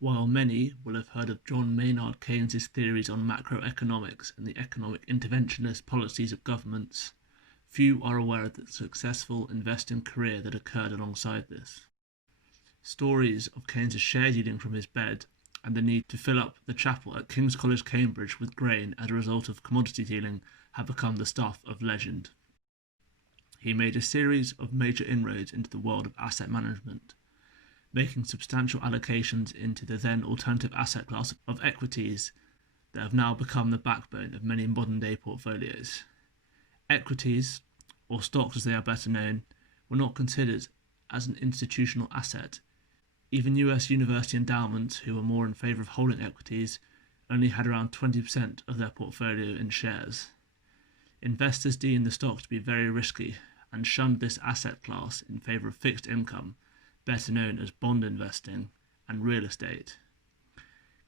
While many will have heard of John Maynard Keynes' theories on macroeconomics and the economic interventionist policies of governments, few are aware of the successful investing career that occurred alongside this. Stories of Keynes' shares eating from his bed and the need to fill up the chapel at King's College, Cambridge with grain as a result of commodity dealing have become the stuff of legend. He made a series of major inroads into the world of asset management, making substantial allocations into the then alternative asset class of equities that have now become the backbone of many modern-day portfolios. Equities, or stocks as they are better known, were not considered as an institutional asset. Even US university endowments, who were more in favour of holding equities, only had around 20% of their portfolio in shares. Investors deemed the stock to be very risky and shunned this asset class in favour of fixed income, better known as bond investing, and real estate.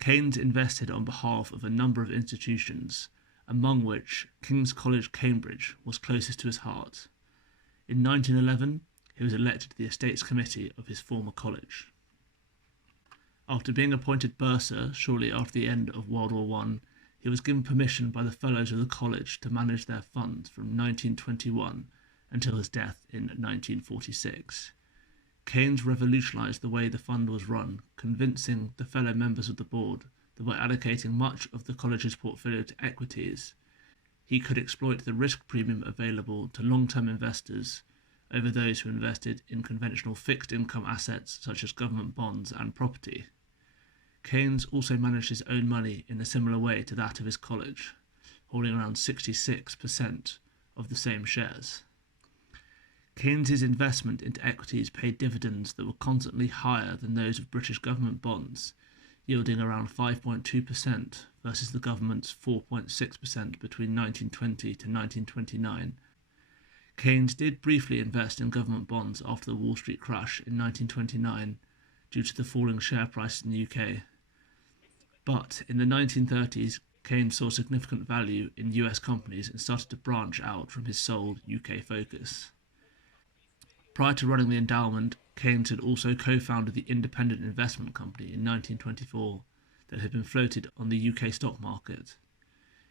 Keynes invested on behalf of a number of institutions, among which King's College, Cambridge was closest to his heart. In 1911, he was elected to the Estates Committee of his former college. After being appointed bursar shortly after the end of World War I, he was given permission by the Fellows of the College to manage their funds from 1921 until his death in 1946. Keynes revolutionised the way the fund was run, convincing the fellow members of the board that by allocating much of the college's portfolio to equities, he could exploit the risk premium available to long-term investors over those who invested in conventional fixed income assets such as government bonds and property. Keynes also managed his own money in a similar way to that of his college, holding around 66% of the same shares. Keynes's investment into equities paid dividends that were constantly higher than those of British government bonds, yielding around 5.2% versus the government's 4.6% between 1920 to 1929. Keynes did briefly invest in government bonds after the Wall Street crash in 1929 due to the falling share price in the UK. But in the 1930s, Keynes saw significant value in US companies and started to branch out from his sole UK focus. Prior to running the endowment, Keynes had also co-founded the Independent Investment Company in 1924 that had been floated on the UK stock market.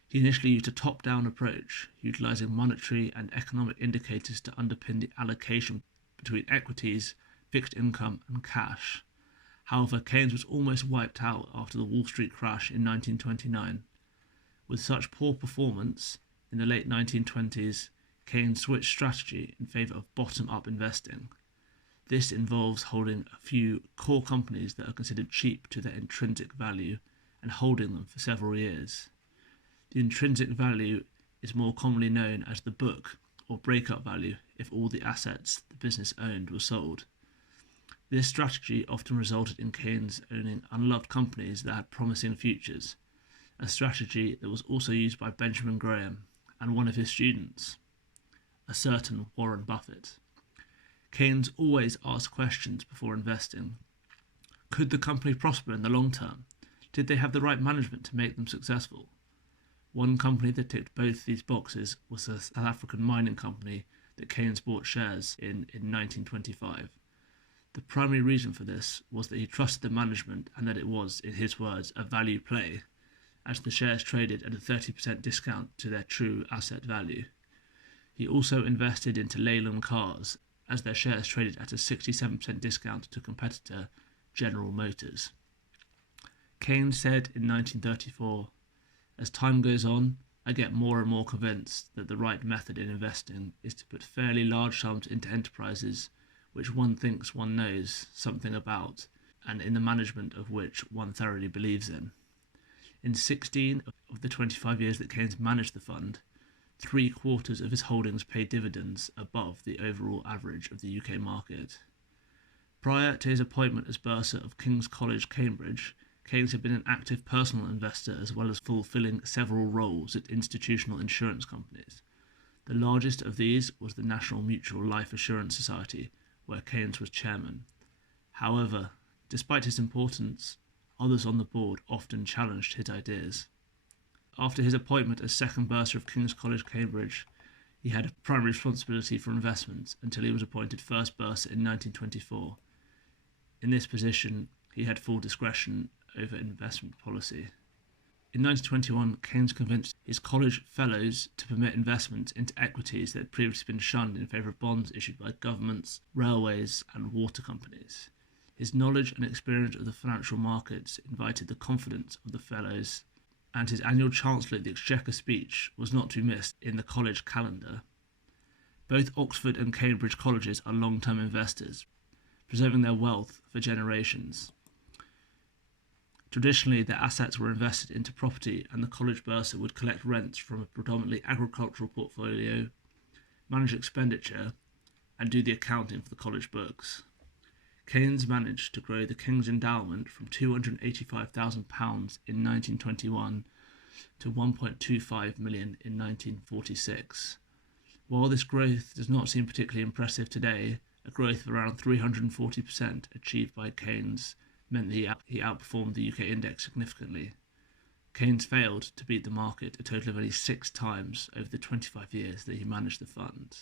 He initially used a top-down approach, utilising monetary and economic indicators to underpin the allocation between equities, fixed income and cash. However, Keynes was almost wiped out after the Wall Street crash in 1929. With such poor performance in the late 1920s, Keynes switched strategy in favour of bottom-up investing. This involves holding a few core companies that are considered cheap to their intrinsic value and holding them for several years. The intrinsic value is more commonly known as the book or breakup value if all the assets the business owned were sold. This strategy often resulted in Keynes owning unloved companies that had promising futures, a strategy that was also used by Benjamin Graham and one of his students, a certain Warren Buffett. Keynes always asked questions before investing. Could the company prosper in the long term? Did they have the right management to make them successful? One company that ticked both these boxes was a South African mining company that Keynes bought shares in 1925. The primary reason for this was that he trusted the management and that it was, in his words, a value play, as the shares traded at a 30% discount to their true asset value. He also invested into Leyland Cars, as their shares traded at a 67% discount to competitor General Motors. Keynes said in 1934, "As time goes on, I get more and more convinced that the right method in investing is to put fairly large sums into enterprises which one thinks one knows something about and in the management of which one thoroughly believes in." In 16 of the 25 years that Keynes managed the fund, 3/4 of his holdings paid dividends above the overall average of the UK market. Prior to his appointment as bursar of King's College, Cambridge, Keynes had been an active personal investor as well as fulfilling several roles at institutional insurance companies. The largest of these was the National Mutual Life Assurance Society, where Keynes was chairman. However, despite his importance, others on the board often challenged his ideas. After his appointment as second bursar of King's College, Cambridge, he had a primary responsibility for investments until he was appointed first bursar in 1924. In this position, he had full discretion over investment policy. In 1921, Keynes convinced his college fellows to permit investment into equities that had previously been shunned in favour of bonds issued by governments, railways, and water companies. His knowledge and experience of the financial markets invited the confidence of the fellows, and his annual Chancellor of the Exchequer speech was not to be missed in the college calendar. Both Oxford and Cambridge colleges are long-term investors, preserving their wealth for generations. Traditionally, their assets were invested into property, and the college bursar would collect rents from a predominantly agricultural portfolio, manage expenditure, and do the accounting for the college books. Keynes managed to grow the King's Endowment from £285,000 in 1921 to £1.25 million in 1946. While this growth does not seem particularly impressive today, a growth of around 340% achieved by Keynes meant that he outperformed the UK index significantly. Keynes failed to beat the market a total of only 6 times over the 25 years that he managed the fund.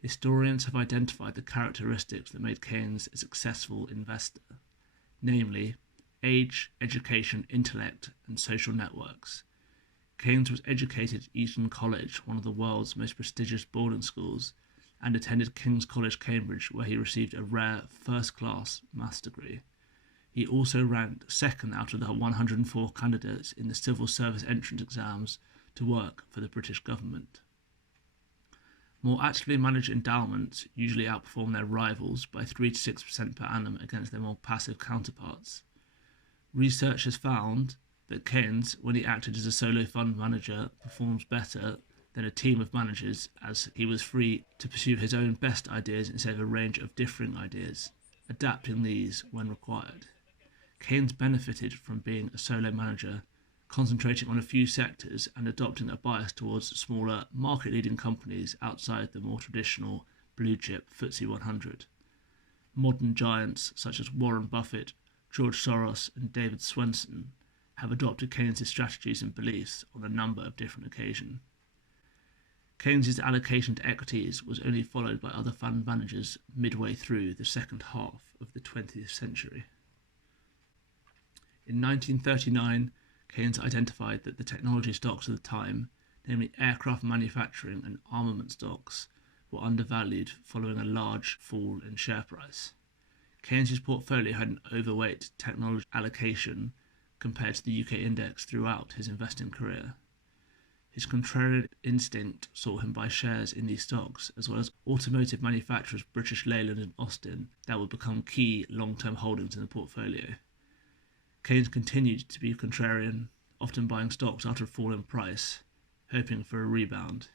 Historians have identified the characteristics that made Keynes a successful investor, namely age, education, intellect, and social networks. Keynes was educated at Eton College, one of the world's most prestigious boarding schools, and attended King's College, Cambridge, where he received a rare first-class maths degree. He also ranked second out of the 104 candidates in the civil service entrance exams to work for the British government. More actively managed endowments usually outperform their rivals by 3 to 6% per annum against their more passive counterparts. Research has found that Keynes, when he acted as a solo fund manager, performs better than a team of managers, as he was free to pursue his own best ideas instead of a range of differing ideas, adapting these when required. Keynes benefited from being a solo manager, concentrating on a few sectors and adopting a bias towards smaller, market-leading companies outside the more traditional blue-chip FTSE 100. Modern giants such as Warren Buffett, George Soros, and David Swenson have adopted Keynes' strategies and beliefs on a number of different occasions. Keynes' allocation to equities was only followed by other fund managers midway through the second half of the 20th century. In 1939, Keynes identified that the technology stocks of the time, namely aircraft manufacturing and armament stocks, were undervalued following a large fall in share price. Keynes' portfolio had an overweight technology allocation compared to the UK index throughout his investing career. His contrarian instinct saw him buy shares in these stocks, as well as automotive manufacturers British Leyland and Austin, that would become key long-term holdings in the portfolio. Keynes continued to be contrarian, often buying stocks after a fall in price, hoping for a rebound.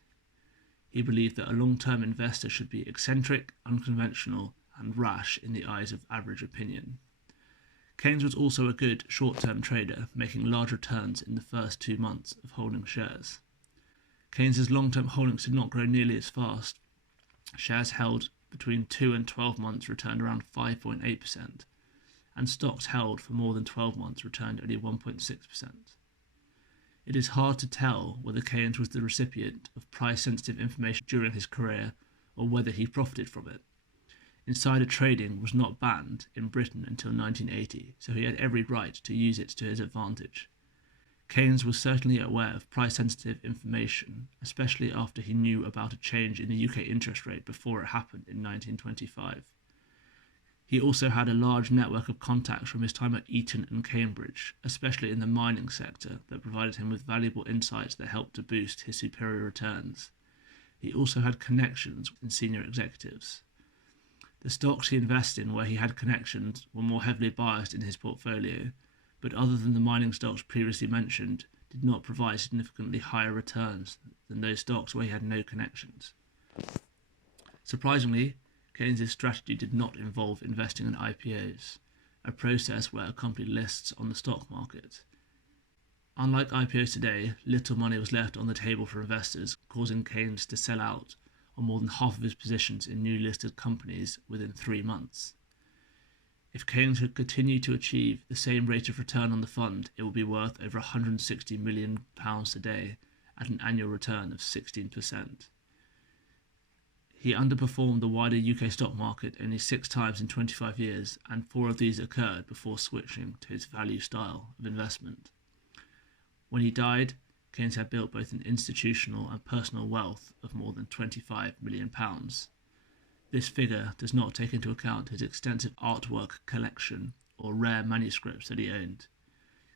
He believed that a long-term investor should be eccentric, unconventional, and rash in the eyes of average opinion. Keynes was also a good short-term trader, making large returns in the first 2 months of holding shares. Keynes' long-term holdings did not grow nearly as fast. Shares held between 2 and 12 months returned around 5.8%, and stocks held for more than 12 months returned only 1.6%. It is hard to tell whether Keynes was the recipient of price-sensitive information during his career or whether he profited from it. Insider trading was not banned in Britain until 1980, so he had every right to use it to his advantage. Keynes was certainly aware of price-sensitive information, especially after he knew about a change in the UK interest rate before it happened in 1925. He also had a large network of contacts from his time at Eton and Cambridge, especially in the mining sector, that provided him with valuable insights that helped to boost his superior returns. He also had connections with senior executives. The stocks he invested in where he had connections were more heavily biased in his portfolio, but other than the mining stocks previously mentioned, did not provide significantly higher returns than those stocks where he had no connections. Surprisingly, Keynes' strategy did not involve investing in IPOs, a process where a company lists on the stock market. Unlike IPOs today, little money was left on the table for investors, causing Keynes to sell out on more than half of his positions in new listed companies within 3 months. If Keynes had continued to achieve the same rate of return on the fund, it would be worth over £160 million today at an annual return of 16%. He underperformed the wider UK stock market only 6 times in 25 years, and 4 of these occurred before switching to his value style of investment. When he died, Keynes had built both an institutional and personal wealth of more than £25 million. This figure does not take into account his extensive artwork collection or rare manuscripts that he owned.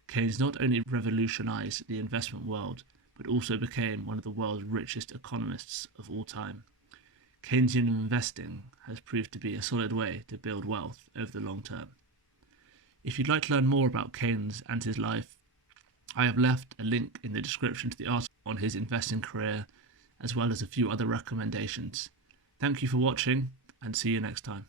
Keynes not only revolutionised the investment world, but also became one of the world's richest economists of all time. Keynesian investing has proved to be a solid way to build wealth over the long term. If you'd like to learn more about Keynes and his life, I have left a link in the description to the article on his investing career, as well as a few other recommendations. Thank you for watching, and see you next time.